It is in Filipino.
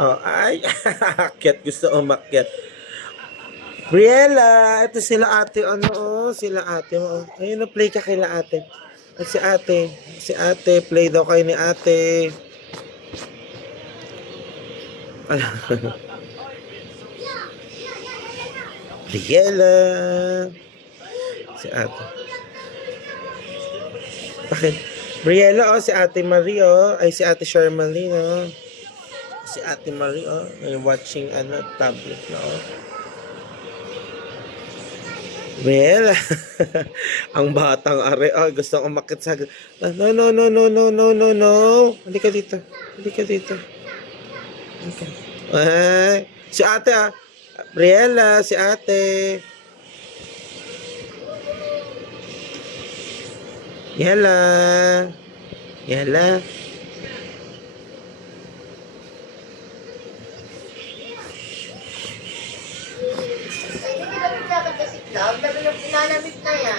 Oh, ay, akyat. Gusto umakyat. Briella, ito sila ate, ano, oh, sila ate mo. Oh. Ayun, play ka kila ate. At si ate, play daw kayo ni ate. Briella. Si ate. Bakit? Briella, oh, si ate Marie, oh. Ay, si ate Shermaline, oh. Si ate Marie, oh. Ay, watching, ano, tablet na, oh. Well, ang batang are, oh, gusto kong umakit sa... No, no, no, no, no, no, no, no. Halika dito. Halika dito. Okay. Ay, si ate, ah. Briella, si ate. Yala. Yala. Ay, hindi ba pinagkakatasit lang? Dami ng pinalamig na yan.